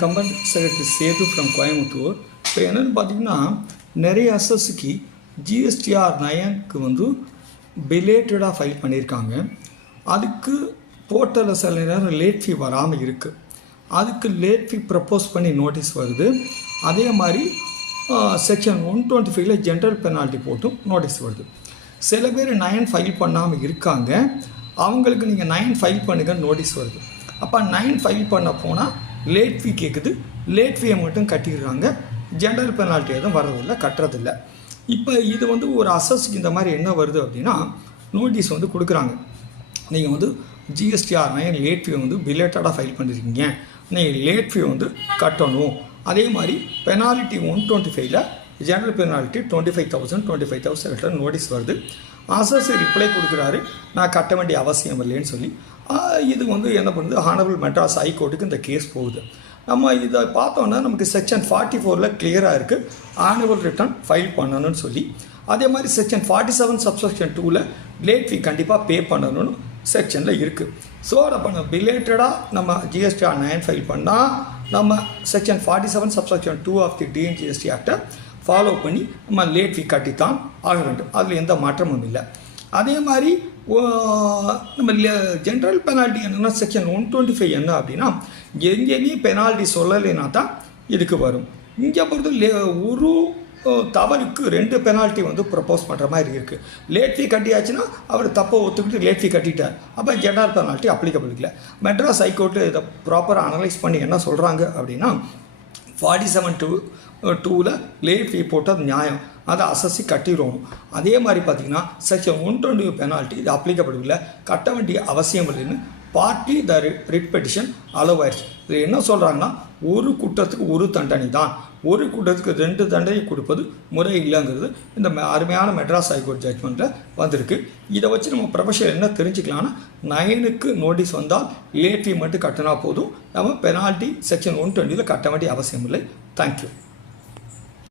Kamban secretary Sethu from Coimbatore. இப்போ என்னென்னு பார்த்தீங்கன்னா, நிறைய அசஸ்க்கு ஜிஎஸ்டிஆர் 9க்கு வந்து பிலேட்டடாக ஃபைல் பண்ணியிருக்காங்க. அதுக்கு போர்ட்டலில் சில நேரம் லேட் ஃபீ வராமல் இருக்குது. அதுக்கு லேட் ஃபீ ப்ரப்போஸ் பண்ணி நோட்டீஸ் வருது. அதே மாதிரி செக்ஷன் 125ல ஜென்ரல் பெனால்ட்டி போட்டும் நோட்டீஸ் வருது. சில பேர் 9 ஃபைல் பண்ணாமல் இருக்காங்க. அவங்களுக்கு நீங்கள் 9 ஃபைல் பண்ணுங்கன்னு நோட்டீஸ் வருது. அப்போ 9 ஃபைல் பண்ண போனால் லேட் ஃபீ கேட்குது. லேட் ஃபீயை மட்டும் கட்டிடுறாங்க. ஜென்ரல் பெனால்ட்டி எதுவும் வரதில்லை, கட்டுறதில்லை. இப்போ இது வந்து ஒரு அசஸ்க்கு இந்த மாதிரி என்ன வருது அப்படின்னா, நோட்டீஸ் வந்து கொடுக்குறாங்க. நீங்கள் வந்து ஜிஎஸ்டிஆர் 9 லேட் ஃபீ வந்து பிலேட்டடாக ஃபைல் பண்ணியிருக்கீங்க, நீங்கள் லேட் ஃபீ வந்து கட்டணும். அதே மாதிரி பெனால்ட்டி 125ல ஜென்ரல் பெனால்ட்டி 25,000 நோட்டீஸ் வருது. அசஸ் ரிப்ளை கொடுக்குறாரு, நான் கட்ட வேண்டிய அவசியம் இல்லைன்னு சொல்லி. இது வந்து என்ன பண்ணுது, ஹானரபிள் மெட்ராஸ் ஹைகோர்ட்டுக்கு இந்த கேஸ் போகுது. நம்ம இதை பார்த்தோன்னா நமக்கு செக்ஷன் 44ல் கிளியராக இருக்குது, ஆனுவல் ரிட்டர்ன் ஃபைல் பண்ணணும்னு சொல்லி. அதே மாதிரி செக்ஷன் 47 சப்செக்ஷன் 2ல் லேட் ஃபீ கண்டிப்பாக பே பண்ணணும்னு செக்ஷனில் இருக்குது. ஸோ அதை பண்ண பிலேட்டடாக நம்ம ஜிஎஸ்டிஆர் 9 ஃபைல் பண்ணால் நம்ம section 47 subsection 2 of the TNGST ஆக்டை ஃபாலோ பண்ணி நம்ம லேட் ஃபீ கட்டித்தான் ஆக வேண்டும். அதில் எந்த மாற்றமும் இல்லை. அதே மாதிரி நம்ம ஜென்ரல் பெனால்ட்டி என்னென்னா செக்ஷன் 125 என்ன அப்படின்னா, எங்கேயுமே பெனால்ட்டி சொல்லலைன்னா தான் இதுக்கு வரும். இங்கே பொறுத்த ஒரு தவறுக்கு 2 பெனால்ட்டி வந்து ப்ரப்போஸ் பண்ணுற மாதிரி இருக்குது. லேட் ஃபீ கட்டியாச்சுன்னா அவர் தப்பை ஒத்துக்கிட்டு லேட் ஃபீ கட்டிட்டார், அப்போ ஜென்ரல் பெனால்ட்டி அப்ளிகபிள் இல்லை. மெட்ராஸ் ஹைகோர்ட்டு இதை ப்ராப்பராக அனலைஸ் பண்ணி என்ன சொல்கிறாங்க அப்படின்னா, 47(2)ல் லேட் ஃபீ போட்டது நியாயம், அதை அசஸ்ஸி கட்டிடுவோம். அதே மாதிரி பார்த்திங்கன்னா செக்ஷன் 120 பெனால்ட்டி இது அப்ளிகபிள் இல்லை, கட்ட வேண்டிய அவசியம் இல்லைன்னு partly the writ petition allow ஆயிடுச்சு. இது என்ன சொல்கிறாங்கன்னா, ஒரு குற்றத்துக்கு ஒரு தண்டனை தான், ஒரு குற்றத்துக்கு 2 தண்டனை கொடுப்பது முறை இல்லைங்கிறது இந்த அருமையான மெட்ராஸ் ஹைகோர்ட் ஜட்ஜ்மெண்ட்டில் வந்திருக்கு. இதை வச்சு நம்ம ப்ரொஃபஷனல் என்ன தெரிஞ்சுக்கலாம்னா, 9க்கு நோட்டீஸ் வந்தால் லேட் ஃபீ மட்டும் கட்டினா போதும், நம்ம பெனால்ட்டி செக்ஷன் 120ல் கட்ட வேண்டிய அவசியம் இல்லை. தேங்க்யூ.